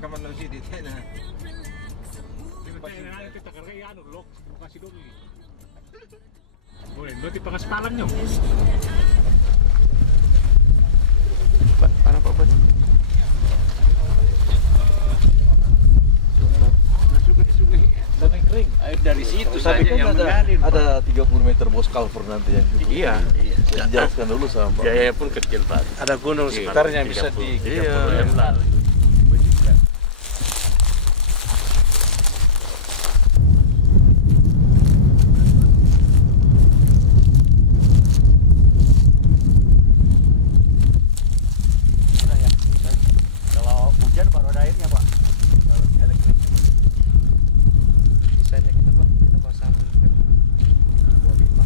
rekaman lu sih di sana. Kita kerja anu lok, kasih dulu. Boleh, lu tipe kasih palangnya. Pak, mana Pak? Kering. Air dari situ Tapi saja kan yang mengalir. ada 30 meter bos culvert nanti yang cukup. Iya. Jelaskan dulu sama Pak. Biaya pun kecil Pak. Ada gunung sekitarnya yang bisa di 30 hektar. Kalau hujan baru ada airnya Pak. Kalau dia ada desainnya kita Pak, kita pasang dua pipa.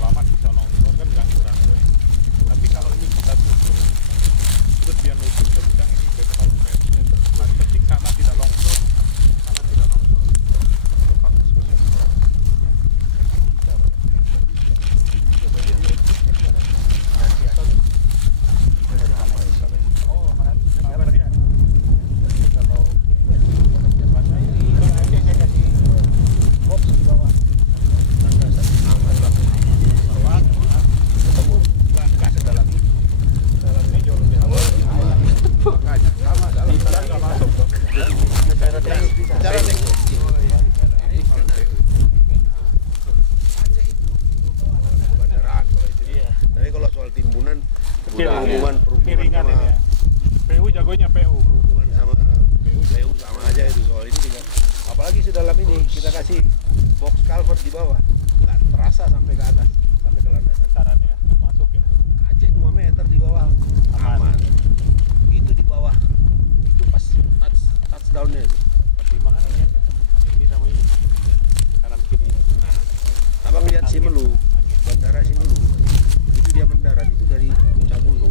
Lama bisa longsor kan ganggu rangkul. Tapi kalau ini kita tutup, terus dia nutup kencang ini bakal paling penting sana tidak longsor, sana tidak longsor. Lepas sebenarnya. Tapi kalau soal timbunan, udah hubungan Ini perhubungan ringan sama ini ya. PU jagonya PU. hubungan sama PU sama aja itu soal ini juga. Apalagi sedalam ini kita kasih box culvert di bawah, nggak terasa sampai ke atas, sampai ke landasan. Tarannya ya, masuk ya. Aceh 2 meter di bawah aman. Itu di bawah, itu pas touchdownnya itu. Pertimbangan ini aja. Ini sama ini. Kanan kiri ini. Abang lihat Simelu, bandara Simelu, itu dia mendarat itu dari puncak gunung,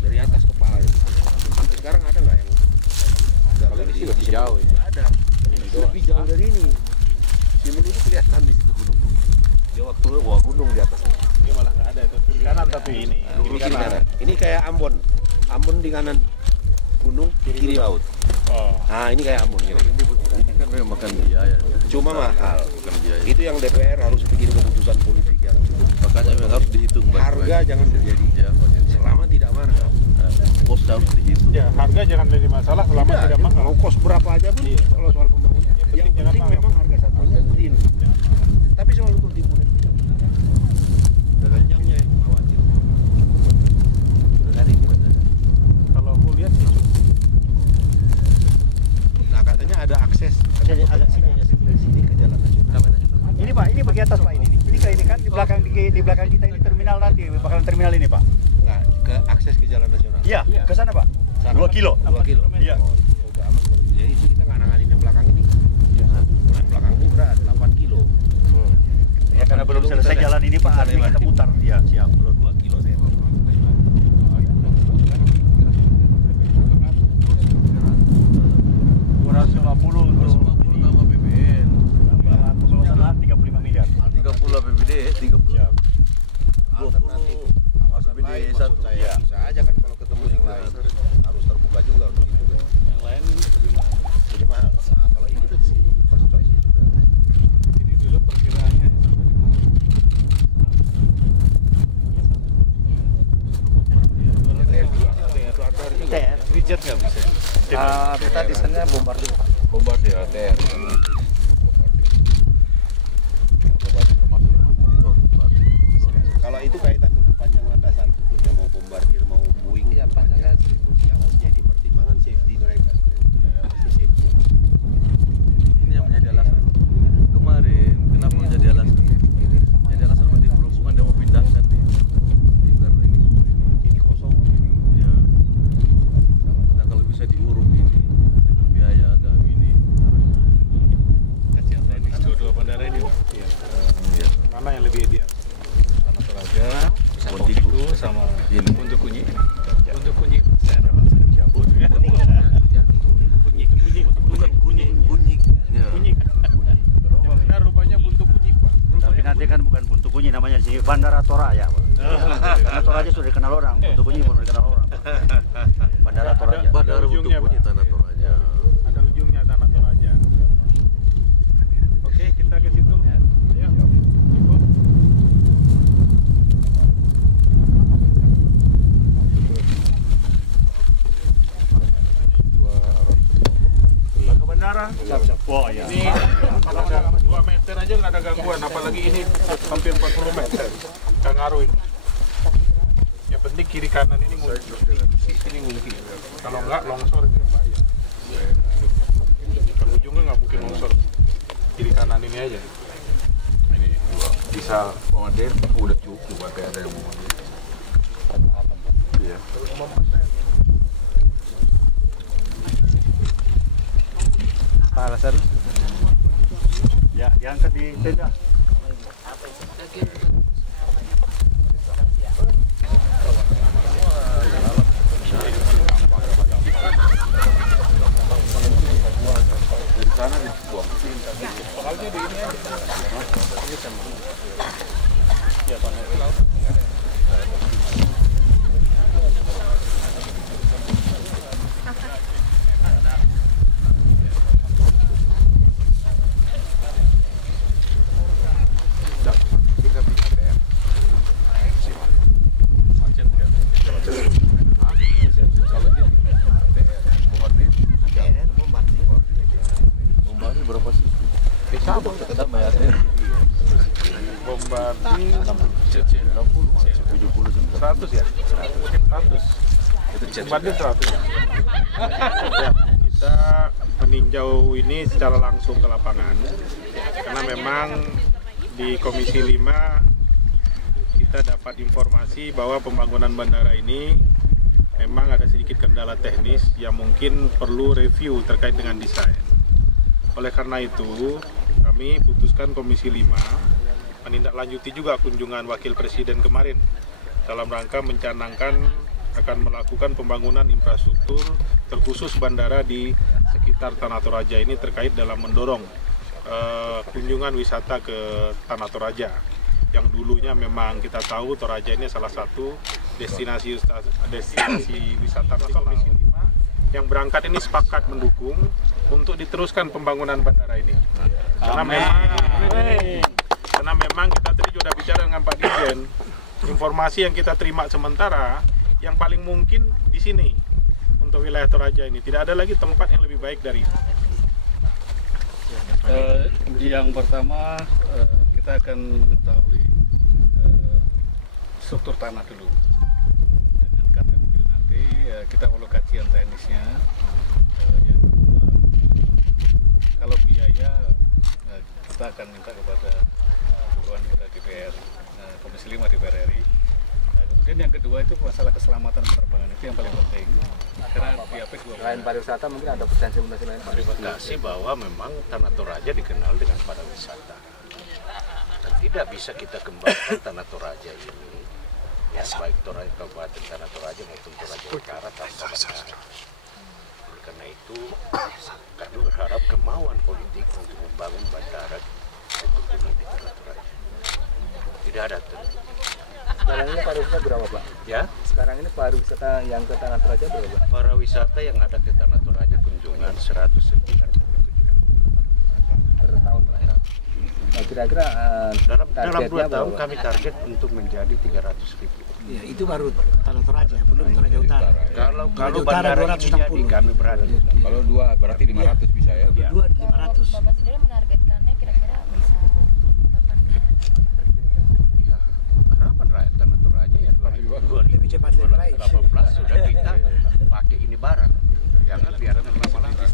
dari atas kepala itu. Sampai sekarang ada nggak yang Kalau ini sih lebih jauh ya. Nggak ada. Lebih jauh dari ini. Simelu itu kelihatan di situ gunung. Dia waktu bawa gunung di atas. Ini malah nggak ada itu. Kiri kanan tapi ini. Kiri kanan. Ini kayak Ambon. Ambon di kanan gunung, kiri laut. Oh. Nah ini kayak Ambon. Ini kan memang makan biaya. Cuma mahal. Bukan biaya. Itu yang DPR harus bikin keputusan politik yang cukup. Makanya memang harus dihitung baik-baik. Harga jangan terjadi. Ya, Selama tidak mahal. bos harus dihitung. Ya, harga jangan jadi masalah selama tidak mahal. Mau kos berapa aja pun Iya. kalau soal pembangunan. Yang penting jangan mahal. memang harga satunya clean. Tapi soal untuk timbunan itu panjangnya yang khawatir. Hari ini Kalau aku lihat sih cukup. Nah katanya ada akses. Agak sini ya, Sini ke jalan nasional. Ini Pak, ini bagian atas Pak ini. Ini kan di belakang kita ini terminal nanti, bakalan terminal ini Pak. Enggak, ke akses ke jalan nasional. Iya, ke sana Pak. Sana. 2 kilo. 2 kilo. Iya. Oh, udah aman. Jadi itu kita nggak nanganin yang belakang ini. Yang belakang ini berat 8 kilo. Ya karena belum selesai jalan ini Pak, artinya kita putar. Ya, siap. Kalau 2 kilo saya. tambah BBN. Pembahasan 35 miliar. 30 APBD, 30. Alternatif 20 kawasan APBD lain satu. maksud saya. Bisa aja kan kalau ketemu yang lain. Harus terbuka juga untuk itu. Kan. Yang lain lebih mahal. Jadi mahal. Nah, kalau ini tuh first choice ya sudah. Ini dulu perkiraannya TR. Richard nggak bisa. Kita desainnya bombardir Pak. Bombardir ATR. Kalau itu kaitan dengan panjang landasan, ya mau bombardir mau Boeing, ya panjangnya yang jadi pertimbangan safety mereka. Pasti safety. Ini yang menjadi alasan kemarin kenapa menjadi alasan? Jadi alasan Menteri Perhubungan dia mau pindahkan di karena ini semua ini. Jadi kosong. Ya. Nah kalau bisa diuruk ini dengan biaya agak ini. Kasihan teknis dua bandara ini. Iya. Iya. Mana yang lebih ideal? Tanah Toraja, Pontiku sama ini. Untuk Kunyi. Untuk Kunyi. Saya rela sekali. Kunyi. Bukan kunyik, kunyik. Ya. Kunyi. Benar rupanya Buntu Kunyi, Pak. Tapi nanti kan bukan buntu kunyi bunyi namanya di sini Bandara Toraja, Pak. Karena Toraja sudah dikenal orang, untuk bunyi belum dikenal orang. Pak. Bandara Toraja. Bandara Butuh ujungnya, Bunyi Pak. Tanah Toraja. Ada ujungnya Tanah Toraja. Oke, kita ke situ. Ya. Ibu. Ke bandara. Wah, ya. Ini kalau ada 2 meter aja nggak ada gangguan, apalagi ini hampir 40 meter. Nggak ngaruh ini. Yang penting kiri kanan ini ngungsi. Sini ngungsi. Kalau nggak longsor itu yang bahaya. Ujungnya nggak mungkin longsor. Kiri kanan ini aja. Ini bisa modern udah cukup pakai ada yang mau. Iya. Alasan? Ya, diangkat di tenda. Dari sana dibuang. Soalnya di ini aja. Bombardir berapa sih? Sama ya. Bombardir 70 jam. 100 ya? 100. Bombardir 100 ya? Ya, kita meninjau ini secara langsung ke lapangan karena memang di Komisi 5 kita dapat informasi bahwa pembangunan bandara ini memang ada sedikit kendala teknis yang mungkin perlu review terkait dengan desain. Oleh karena itu, kami putuskan Komisi 5 menindaklanjuti juga kunjungan Wakil Presiden kemarin dalam rangka mencanangkan akan melakukan pembangunan infrastruktur terkhusus bandara di sekitar Tanah Toraja ini terkait dalam mendorong kunjungan wisata ke Tanah Toraja yang dulunya memang kita tahu Toraja ini salah satu destinasi wisata nasional. Komisi 5 yang berangkat ini sepakat mendukung untuk diteruskan pembangunan bandara ini. Karena memang kita tadi sudah bicara dengan Pak Dirjen, informasi yang kita terima sementara yang paling mungkin di sini untuk wilayah Toraja ini tidak ada lagi tempat yang lebih baik dari itu. Yang pertama kita akan mengetahui struktur tanah dulu. Dengan KTP nanti kita perlu kajian teknisnya. Yang kedua, kalau biaya kita akan minta kepada buruan kita DPR, Komisi 5 DPR RI. Nah, kemudian yang kedua itu masalah keselamatan penerbangan, itu yang paling penting. Karena BAP Selain pariwisata mungkin ada potensi lain Pak. Terima kasih bahwa memang Tanah Toraja dikenal dengan pariwisata. Dan tidak bisa kita kembangkan Tanah Toraja ini, ya baik Toraja Kabupaten Tanah Toraja maupun Toraja Utara tanpa bandara. Oleh karena itu, kami berharap kemauan politik untuk membangun bandara ekonomi di Tanah Toraja. Tidak ada tuh. Sekarang ini pariwisata berapa Pak? Ya, Sekarang ini pariwisata yang ke Tanah Toraja berapa? para wisata yang ada ke Tanah Toraja kunjungan 197 Per tahun Pak ya? Nah, kira-kira dalam 2 targetnya tahun berapa? kami target untuk menjadi 300.000. Ya, itu baru Tanah Toraja, belum Toraja Utara. Kalau Toraja Utara bandara ini jadi 260. kami berani. Kalau 2 berarti 500 bisa ya? Berdua 500. Bapak sendiri menargetkannya kira-kira bisa kapan? Ya, harapan rakyat Tanah Toraja ya Lebih cepat lebih baik. 2018 sudah kita pakai ini barang. Jangan biarkan lama-lama.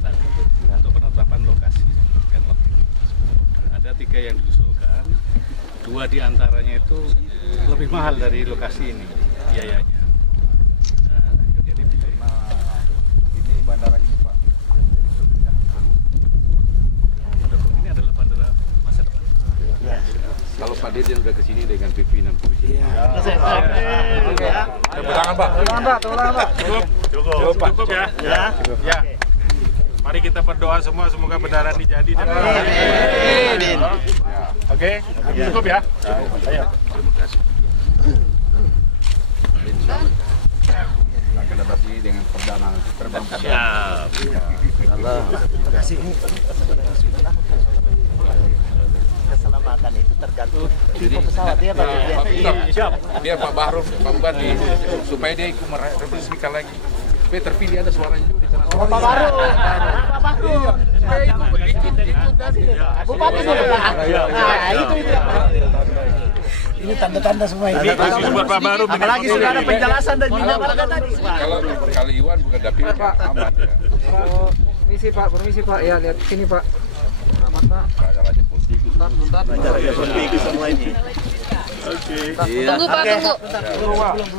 untuk penetapan lokasi Kenlog ini. Ada 3 yang diusulkan, 2 diantaranya itu lebih mahal dari lokasi ini biayanya. Jadi Ini bandara ini Pak. ini adalah bandara masa depan. Kalau Pak Dirjen sudah kesini dengan pimpinan komisi. Cukup ya. Ya. Mari Mari kita berdoa semua semoga benaran dijadi. Amin. Oke, cukup ya. Ayo. Terima kasih. Akan adaptasi dengan perdana perbankan. Siap. Terima kasih. Keselamatan itu tergantung tipe pesawat ya Pak. Siap. Biar Pak Bahrum, Pak Bupati, supaya dia ikut meresmikan lagi. Supaya terpilih ada suaranya juga di sana. Pak Baru. Pak Baru. Supaya ikut tadi. Bupati sudah Pak. Nah, itu. Ini tanda-tanda semua ini. Ini buat Pak Baru. Apalagi sudah ada penjelasan dari Bina Marga tadi. Kalau Iwan bukan dapil Pak, aman ya. Permisi Pak, ya lihat sini Pak. Raja politik. Raja politik semua ini. Tunggu Pak, tunggu.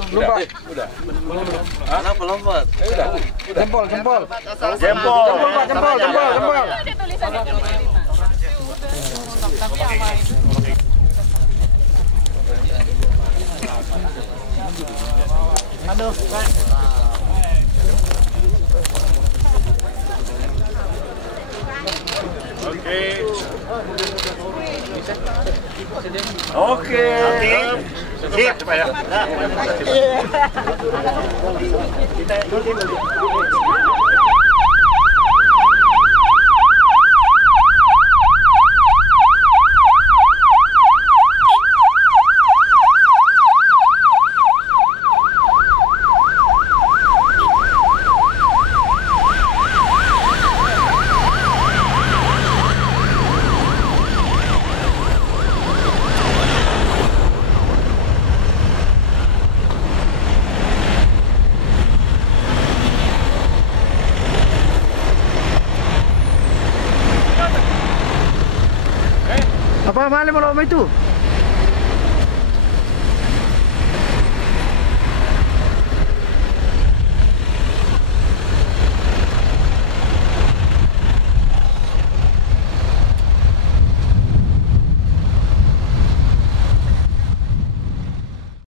Belum Pak. Udah. Kenapa lompat? Udah. Jempol. Jempol. Ada tulisannya. Tapi apa itu? Aduh. Oke. Sip. Apa malam itu?